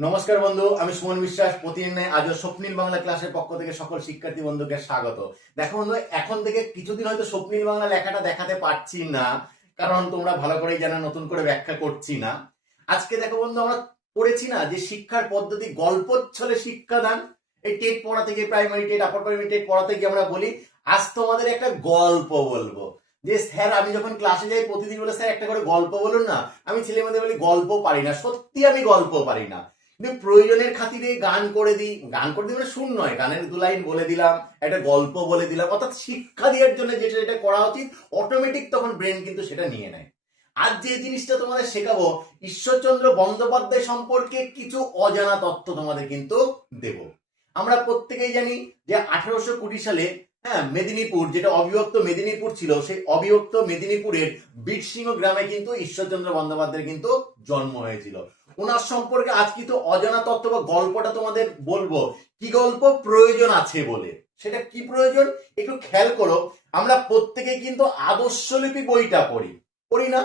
নমস্কার বন্ধু, আমি সুমন বিশ্বাস। প্রতিদিন আজও স্বপ্নিল বাংলা ক্লাসের পক্ষ থেকে সকল শিক্ষার্থী বন্ধুকে স্বাগত। দেখো বন্ধু, এখন থেকে কিছুদিন হয়তো স্বপ্নিল বাংলা লেখাটা দেখাতে পারছি না, কারণ তোমরা ভালো করেই জানো নতুন করে ব্যাখ্যা করছি না। আজকে দেখো বন্ধু, আমরা পড়েছি না যে শিক্ষার পদ্ধতি গল্পচ্ছলে শিক্ষাদান। এই টেট পড়া থেকে, primary TET, upper primary TET পড়া থেকে আমরা বলি আজ তোমাদের একটা গল্প বলবো। যে স্যার, আমি যখন ক্লাসে যাই প্রতিদিন বলে স্যার একটা করে গল্প বলুন না, আমি ছেলে মেয়েদের বলি গল্প পারি না। সত্যি আমি গল্প পারি না, কিন্তু প্রয়োজনের খাতিরে গান করে দিই। গান করে দিই মানে সুর নয়, গানের দু লাইন বলে দিলাম, একটা গল্প বলে দিলাম, অর্থাৎ শিক্ষা দেওয়ার জন্য যেটা যেটা করা উচিত অটোমেটিক তখন ব্রেন কিন্তু সেটা নিয়ে নেয়। আজ যে জিনিসটা তোমাদের শেখাবো, ঈশ্বরচন্দ্র বন্দ্যোপাধ্যায় সম্পর্কে কিছু অজানা তথ্য তোমাদের কিন্তু দেব। আমরা প্রত্যেকেই জানি যে 1820 সালে, হ্যাঁ, মেদিনীপুর, যেটা অবিভক্ত মেদিনীপুর ছিল, সেই অবিভক্ত মেদিনীপুরের বীরসিংহ গ্রামে কিন্তু ঈশ্বরচন্দ্র বন্দ্যোপাধ্যায়ের কিন্তু জন্ম হয়েছিল। ওনার সম্পর্কে আজ কিন্তু অজানা তথ্য বা গল্পটা তোমাদের বলবো। কি গল্প? প্রয়োজন আছে বলে। সেটা কি প্রয়োজন একটু খেয়াল করো। আমরা প্রত্যেকে কিন্তু আদর্শলিপি বইটা পড়ি, পড়ি না?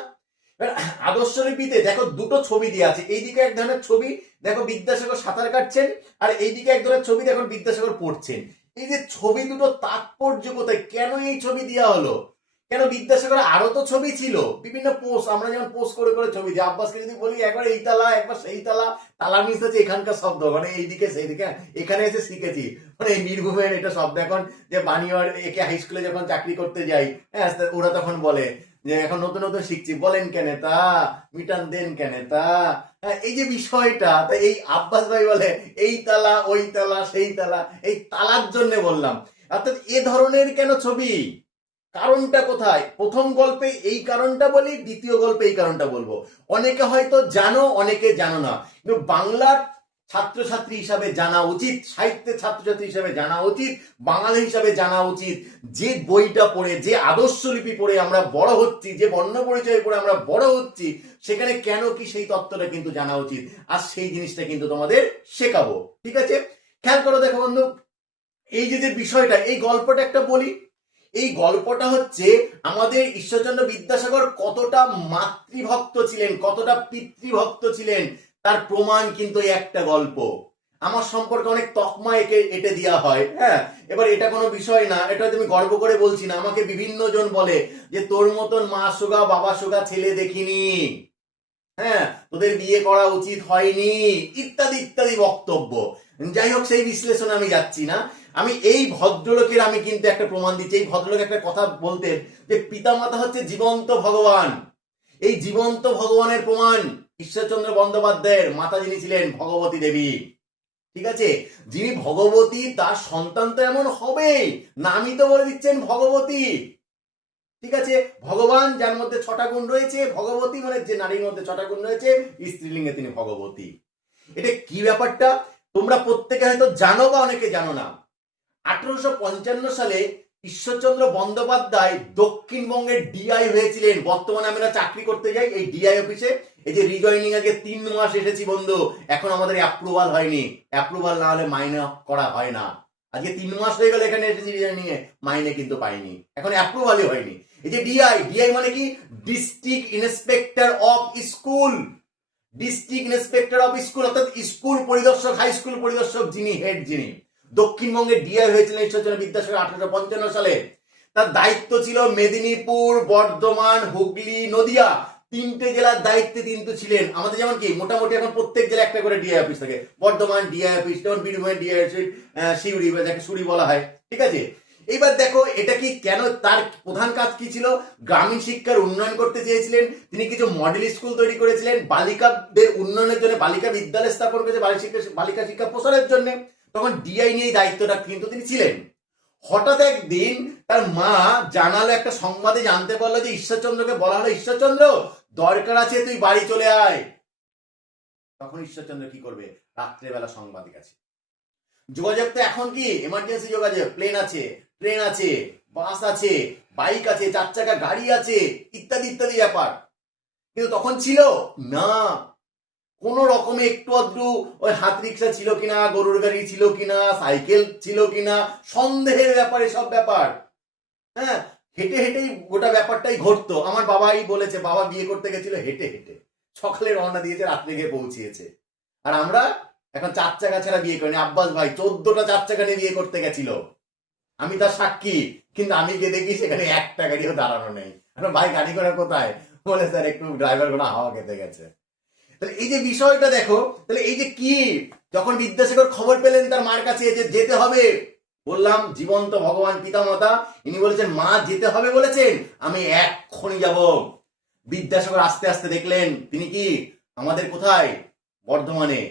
আদর্শলিপিতে দেখো দুটো ছবি দিয়ে আছে। এইদিকে এক ধরনের ছবি, দেখো বিদ্যাসাগর সাঁতার কাটছেন, আর এইদিকে এক ধরনের ছবি দেখো বিদ্যাসাগর পড়ছেন। এই যে ছবি দুটো তাৎপর্য কোথায়? কেন এই ছবি দেওয়া হলো? কেন বিদ্যাসাগর আরো তো ছবি ছিল, বিভিন্ন পোস্ট, আমরা যেমন পোস্ট করে করে ছবি দিই। আব্বাসকে যদি বলি একবার এই তালা, একবার সেই তালা, তালা মিস হচ্ছে এখানকার শব্দ, মানে এইদিকে সেইদিকে, এখানে এসে শিখেছি, মানে এই বীরভূমের এটা শব্দ। এখন যে বানিয়ার একে হাই স্কুলে যখন চাকরি করতে যাই, হ্যাঁ, ওরা তখন বলে যে এখন নতুন নতুন শিখছি, বলেন কেন তা, মিটান দেন কেন তা। হ্যাঁ, এই যে বিষয়টা, তা এই আব্বাস ভাই বলে এই তালা, ওই তালা, সেই তালা, এই তালার জন্য বললাম। অর্থাৎ এ ধরনের কেন ছবি? কারণটা কোথায়? প্রথম গল্পে এই কারণটা বলি, দ্বিতীয় গল্পে এই কারণটা বলবো। অনেকে হয়তো জানো, অনেকে জানো না, কিন্তু বাংলার ছাত্রছাত্রী হিসাবে জানা উচিত, সাহিত্যের ছাত্রছাত্রী হিসাবে জানা উচিত, বাঙালি হিসাবে জানা উচিত। যে বইটা পড়ে, যে আদর্শলিপি পড়ে আমরা বড় হচ্ছি, যে বর্ণ পরিচয় পড়ে আমরা বড় হচ্ছি, সেখানে কেন কি সেই তত্ত্বটা কিন্তু জানা উচিত। আর সেই জিনিসটা কিন্তু তোমাদের শেখাবো। ঠিক আছে, খেয়াল করো। দেখো বন্ধু, এই যে যে বিষয়টা, এই গল্পটা একটা বলি। এই গল্পটা হচ্ছে আমাদের ঈশ্বরচন্দ্র বিদ্যাসাগর কতটা মাতৃভক্ত ছিলেন, কতটা পিতৃভক্ত ছিলেন, তার প্রমাণ কিন্তু এই একটা গল্প। আমার সম্পর্কে অনেক তকমা একে এটে দেওয়া হয়, হ্যাঁ। এবার এটা কোনো বিষয় না, এটা তুমি গর্ব করে বলছি না। আমাকে বিভিন্ন জন বলে যে তোর মতন মা সোগা বাবা সোগা ছেলে দেখিনি, হ্যাঁ, তোদের বিয়ে করা উচিত হয়নি, ইত্যাদি ইত্যাদি বক্তব্য। যাই হোক, সেই বিশ্লেষণে আমি যাচ্ছি না। আমি এই ভদ্রলোকের আমি কিন্তু একটা প্রমাণ দিচ্ছি। এই ভদ্রলোক একটা কথা বলতেন যে পিতামাতা হচ্ছে জীবন্ত ভগবান। এই জীবন্ত ভগবানের প্রমাণ ঈশ্বরচন্দ্র বন্দ্যোপাধ্যায়ের মাতা যিনি ছিলেন ভগবতী দেবী। ঠিক আছে, যিনি ভগবতী, তার সন্তান তো এমন হবেই, নামই তো বলে দিচ্ছেন ভগবতী। ঠিক আছে, ভগবান যার মধ্যে 6টা গুণ রয়েছে, ভগবতী মানে যে নারীর মধ্যে 6টা গুণ রয়েছে, স্ত্রীলিঙ্গে তিনি ভগবতী। এটা কি ব্যাপারটা তোমরা প্রত্যেকে হয়তো জানো বা অনেকে জানো না। 1855 সালে ঈশ্বরচন্দ্র বন্দ্যোপাধ্যায় দক্ষিণবঙ্গের ডিআই হয়েছিলেন। বর্তমানে আমরা চাকরি করতে যাই এই ডিআই অফিসে। এই যে রিজয়নিং আগে 3 মাস এসেছি বন্ধু, এখন আমাদের অ্যাপ্রুভাল হয়নি। অ্যাপ্রুভাল না হলে মাইনে করা হয় না। আজকে 3 মাস হয়ে গেল এখানে এসেছি রিজয়নিং এ, মাইনে কিন্তু পাইনি, এখন অ্যাপ্রুভালই হয়নি। এই যে ডিআই, ডিআই মানে কি? District inspector of school. District inspector of school অর্থাৎ স্কুল পরিদর্শক, হাই স্কুল পরিদর্শক যিনি, হেড যিনি। দক্ষিণবঙ্গের ডিআই হয়েছিলেন ঈশ্বরচন্দ্র বিদ্যাসাগর 1855 সালে। তার দায়িত্ব ছিল মেদিনীপুর, বর্ধমান, হুগলি, নদিয়া, 3টে জেলার দায়িত্বে কিন্তু ছিলেন। আমাদের যেমন কি মোটামুটি এখন প্রত্যেক জেলা একটা করে ডিআই অফিস থাকে। বর্ধমান ডিআই অফিস, যেমন বীরভূমের ডিআই অফিস, শিউরি, যাকে সুরি বলা হয়। ঠিক আছে, এইবার দেখো এটা কি, কেন, তার প্রধান কাজ কি ছিল? গ্রামীণ শিক্ষার উন্নয়ন করতে চেয়েছিলেন তিনি। কিছু মডেল স্কুল তৈরি করেছিলেন বালিকাদের উন্নয়নের জন্য, বালিকা বিদ্যালয় স্থাপন করেছে বালিকা শিক্ষা প্রসারের জন্য। তখন ডিআই নিয়ে দায়িত্বটা কিন্তু তিনি ছিলেন। হঠাৎ একদিন তার মা জানালো, একটা সংবাদে জানতে পারলো যে ঈশ্বরচন্দ্রকে বলা হলো, ঈশ্বরচন্দ্র দরকার আছে, তুই বাড়ি চলে আয়। তখন ঈশ্বরচন্দ্র কি করবে? রাত্রেবেলা সংবাদিক আছে। যোগাযোগ তো এখন কি এমার্জেন্সি যোগাযোগ, প্লেন আছে, ট্রেন আছে, বাস আছে, বাইক আছে, 4 চাকা গাড়ি আছে, ইত্যাদি ইত্যাদি ব্যাপার। কিন্তু তখন ছিল না। কোন রকমে একটু আধটু ওই হাত রিক্সা ছিল কিনা, গরুর গাড়ি ছিল কিনা, সাইকেল ছিল কিনা, সন্দেহের ব্যাপারে সব ব্যাপার। হ্যাঁ, হেঁটে হেঁটেই গোটা ব্যাপারটাই ঘটতো। আমার বাবাই বলেছে, বাবা বিয়ে করতে গেছিল হেঁটে হেঁটে, সকালে রওনা দিয়েছে, রাত্রে গিয়ে পৌঁছিয়েছে। আর আমরা এখন 4 চাকা ছাড়া বিয়ে করিনি। আব্বাস ভাই 14টা 4 চাকা নিয়ে বিয়ে করতে গেছিল, আমি তার সাক্ষী, কিন্তু আমি গিয়ে দেখি সেখানে একটা গাড়িও দাঁড়ানো নেই। ভাই গাড়ি করা কোথায়? বলে স্যার একটু ড্রাইভার কোনো হাওয়া খেতে গেছে। তাহলে এই যে বিষয়টা দেখো, তাহলে এই যে কি, যখন বিদ্যাসাগর খবর পেলেন তার মার কাছে যে যেতে হবে, বললাম জীবন্ত ভগবান পিতামাতা, ইনি বলেছেন মা যেতে হবে বলেছেন, আমি এক্ষুনি যাব। বিদ্যাসাগর আস্তে আস্তে দেখলেন তিনি কি আমাদের কোথায়, বর্ধমানে,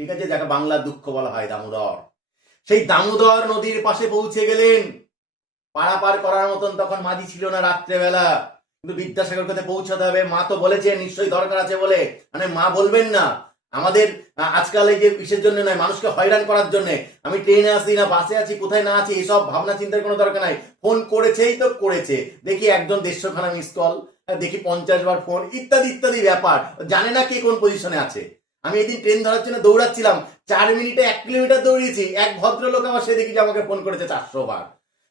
ঠিক আছে, যাকে বাংলার দুঃখ বলা হয় দামোদর, সেই দামোদর নদীর পাশে পৌঁছে গেলেন। পারাপার করার মতন তখন মাঝি ছিল না রাত্রেবেলা, কিন্তু বিদ্যাসাগর কাছে পৌঁছাতে হবে। মা তো বলেছেন নিশ্চয়ই দরকার আছে বলে, মানে মা বলবেন না আমাদের আজকাল এই যে কিসের জন্য নয়, মানুষকে হয়রান করার জন্য, আমি ট্রেনে আছি না বাসে আছি কোথায় না আছি এসব ভাবনা চিন্তার কোনো দরকার নাই। ফোন করেছেই তো করেছে, দেখি একজন 150 খানা মিস কল, দেখি 50 বার ফোন, ইত্যাদি ইত্যাদি ব্যাপার, জানে না কে কোন পজিশনে আছে। আমি এদিন ট্রেন ধরার জন্য দৌড়াচ্ছিলাম, 4 মিনিটে 1 কিলোমিটার দৌড়িয়েছি, এক ভদ্রলোক আমার সে দেখি যে আমাকে ফোন করেছে 400 বার।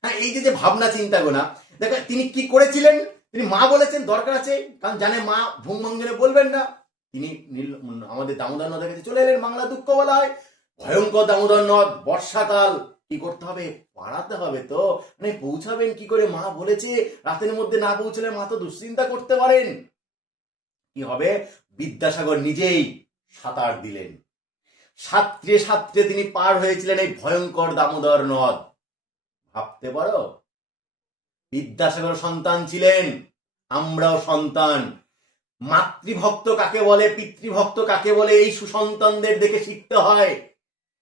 হ্যাঁ, এই যে ভাবনা চিন্তা গোনা, দেখো তিনি কি করেছিলেন, তিনি মা বলেছেন দরকার আছে, কারণ জানে মা ভুং ভঙ্গনে বলবেন না। তিনি আমাদের দামোদর নদের কাছে চলে এলেন, বাংলা দুঃখ বলা হয়, ভয়ঙ্কর দামোদর নদ, বর্ষাকাল, কি করতে হবে, পাড়াতে হবে তো, মানে পৌঁছাবেন কি করে, মা বলেছে রাতের মধ্যে না পৌঁছলে মা তো দুশ্চিন্তা করতে পারেন। কি হবে, বিদ্যাসাগর নিজেই সাঁতার দিলেন, সাঁতরে সাঁতরে তিনি পার হয়েছিলেন এই ভয়ঙ্কর দামোদর নদ। ভাবতে পারো, বিদ্যাসাগর সন্তান ছিলেন, আমরাও সন্তান। মাতৃভক্ত কাকে বলে, পিতৃভক্ত কাকে বলে, এই সুসন্তানদের দেখে শিখতে হয়।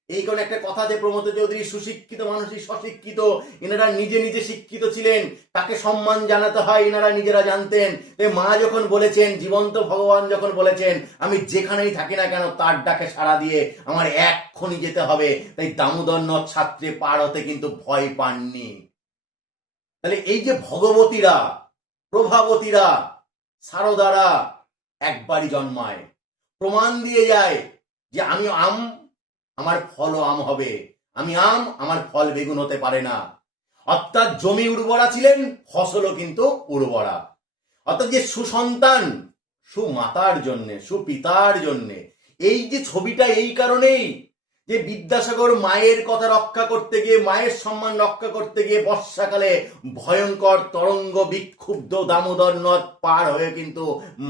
এই কোন একটা কথা যে প্রমোদ চৌধুরী সুশিক্ষিত মানুষই সশিক্ষিত, এনারা নিজে নিজে শিক্ষিত ছিলেন, তাকে সম্মান জানাতে হয়, এনারা নিজেরা জানতেন। মা যখন বলেছেন, জীবন্ত ভগবান যখন বলেছেন আমি যেখানেই থাকি না কেন তার ডাকে সাড়া দিয়ে আমার এক্ষুনি যেতে হবে, তাই দামোদর নদ সাঁতরে পার হতে কিন্তু ভয় পাননি। তাহলে এই যে ভগবতীরা, প্রভাবতীরা, সারদারা একবারই জন্মায়, প্রমাণ দিয়ে যায় যে আমি আম, আমার ফলও আম হবে, আমি আম, আমার ফল বেগুন হতে পারে না। অর্থাৎ জমি উর্বরা ছিলেন, ফসলও কিন্তু উর্বরা। অর্থাৎ যে সুসন্তান, সুমাতার জন্যে, সুপিতার জন্যে, এই যে ছবিটা এই কারণেই যে বিদ্যাসাগর মায়ের কথা রক্ষা করতে গিয়ে, মায়ের সম্মান রক্ষা করতে গিয়ে বর্ষাকালে ভয়ঙ্কর তরঙ্গ বিক্ষুব্ধ দামোদর নদ পার হয়ে কিন্তু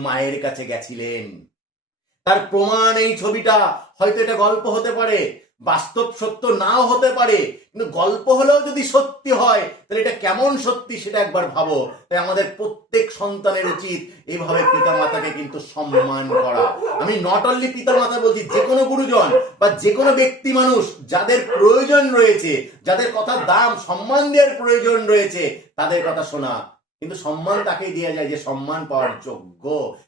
মায়ের কাছে গেছিলেন। তার প্রমাণ এই ছবিটা। হয়তো এটা গল্প হতে পারে, বাস্তব সত্য নাও হতে পারে, কিন্তু গল্প হলেও যদি সত্যি হয় তাহলে এটা কেমন সত্যি সেটা একবার ভাবো। তাই আমাদের প্রত্যেক সন্তানের উচিত এইভাবে পিতামাতাকে কিন্তু সম্মান করা। আমি নট অনলি পিতামাতা বলছি, যে কোনো গুরুজন বা যে কোনো ব্যক্তি মানুষ যাদের প্রয়োজন রয়েছে, যাদের কথার দাম সম্মান দেওয়ার প্রয়োজন রয়েছে, তাদের কথা শোনা। কিন্তু সম্মান তাকেই দেওয়া যায় যে সম্মান পাওয়ার যোগ্য,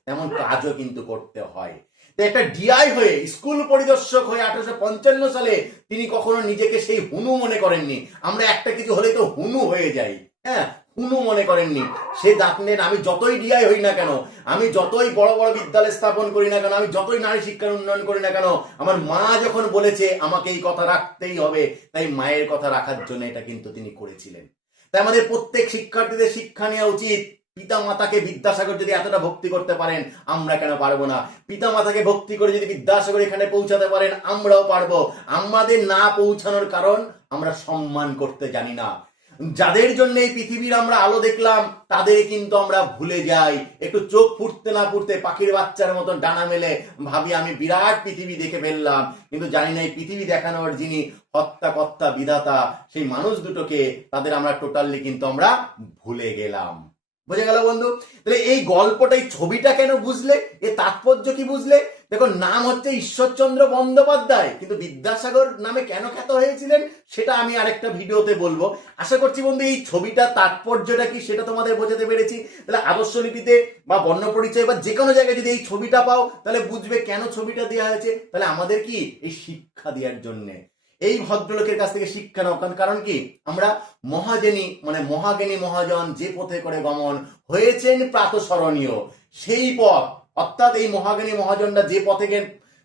তেমন কাজও কিন্তু করতে হয়। একটা ডিআই হয়ে, স্কুল পরিদর্শক হয়ে 1855 সালে তিনি কখনো নিজেকে সেই হুনু মনে করেননি। আমরা একটা কিছু হলে তো হুনু হয়ে যাই, হ্যাঁ, হুনু মনে করেননি। সে দেখলেন আমি যতই ডিআই হই না কেন, আমি যতই বড় বড় বিদ্যালয় স্থাপন করি না কেন, আমি যতই নারী শিক্ষার উন্নয়ন করি না কেন, আমার মা যখন বলেছে আমাকে এই কথা রাখতেই হবে, তাই মায়ের কথা রাখার জন্য এটা কিন্তু তিনি করেছিলেন। তাই আমাদের প্রত্যেক শিক্ষার্থীদের শিক্ষা নেওয়া উচিত। পিতা মাতাকে বিদ্যাসাগর যদি এতটা ভক্তি করতে পারেন, আমরা কেন পারবো না? পিতা মাতাকে ভক্তি করে যদি বিদ্যাসাগর এখানে পৌঁছাতে পারেন, আমরাও পারবো। আমাদের না পৌঁছানোর কারণ আমরা সম্মান করতে জানি না। যাদের জন্য এই পৃথিবীর আমরা আলো দেখলাম, তাদের কিন্তু আমরা ভুলে যাই। একটু চোখ ফুটতে না ফুটতে পাখির বাচ্চার মতন ডানা মেলে ভাবি আমি বিরাট পৃথিবী দেখে ফেললাম, কিন্তু জানি না এই পৃথিবী দেখানোর যিনি হত্যা কর্তা বিধাতা, সেই মানুষ দুটোকে, তাদের আমরা টোটালি কিন্তু আমরা ভুলে গেলাম। বুঝে গেল বন্ধু? তাহলে এই গল্পটা, এই ছবিটা কেন বুঝলে, এর তাৎপর্য কি বুঝলে? দেখো, নাম হচ্ছে ঈশ্বরচন্দ্র বন্দ্যোপাধ্যায়, কিন্তু বিদ্যাসাগর নামে কেন খ্যাত হয়েছিলেন সেটা আমি আরেকটা ভিডিওতে বলবো। আশা করছি বন্ধু এই ছবিটা তাৎপর্যটা কি সেটা তোমাদের বোঝাতে পেরেছি। তাহলে আদর্শলিপিতে বা বর্ণপরিচয় বা যে কোনো জায়গায় যদি এই ছবিটা পাও, তাহলে বুঝবে কেন ছবিটা দেওয়া হয়েছে। তাহলে আমাদের কি এই শিক্ষা দেওয়ার জন্যে, এই ভদ্রলোকের কাছ থেকে শিক্ষা নাও। কারণ কি, আমরা মহাজনী মানে মহাজ্ঞানী মহাজন যে পথে করে গমন হয়েছেন প্রাতঃস্মরণীয়, সেই পথ, অর্থাৎ এই মহাজ্ঞানী মহাজনরা যে পথে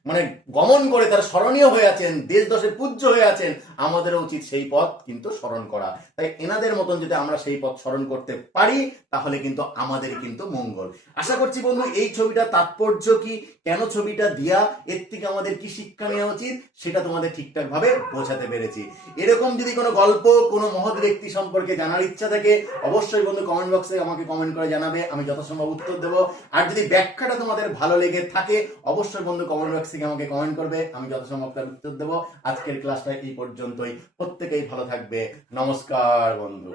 মানে গমন করে তারা স্মরণীয় হয়ে আছেন, দেশ দশের পূজ্য হয়ে আছেন, আমাদেরও উচিত সেই পথ কিন্তু স্মরণ করা। তাই এনাদের মতন যদি আমরা সেই পথ স্মরণ করতে পারি তাহলে কিন্তু আমাদের কিন্তু মঙ্গল। আশা করছি বন্ধু এই ছবিটা তাৎপর্য কি, কেন ছবিটা দিয়া, এর থেকে আমাদের কি শিক্ষা নেওয়া উচিত সেটা তোমাদের ঠিকঠাক ভাবে বোঝাতে পেরেছি। এরকম যদি কোনো গল্প, কোনো মহৎ ব্যক্তি সম্পর্কে জানার ইচ্ছা থাকে অবশ্যই বন্ধু কমেন্ট বক্সে আমাকে কমেন্ট করে জানাবে, আমি যথাসম্ভব উত্তর দেবো। আর যদি ব্যাখ্যাটা তোমাদের ভালো লেগে থাকে অবশ্যই বন্ধু কমেন্ট বক্সে আমাকে কমেন্ট করবে, আমি যথাসম্ভব তার উত্তর দেবো। আজকের ক্লাসটা এই পর্যন্তই, প্রত্যেকেই ভালো থাকবে। নমস্কার বন্ধু।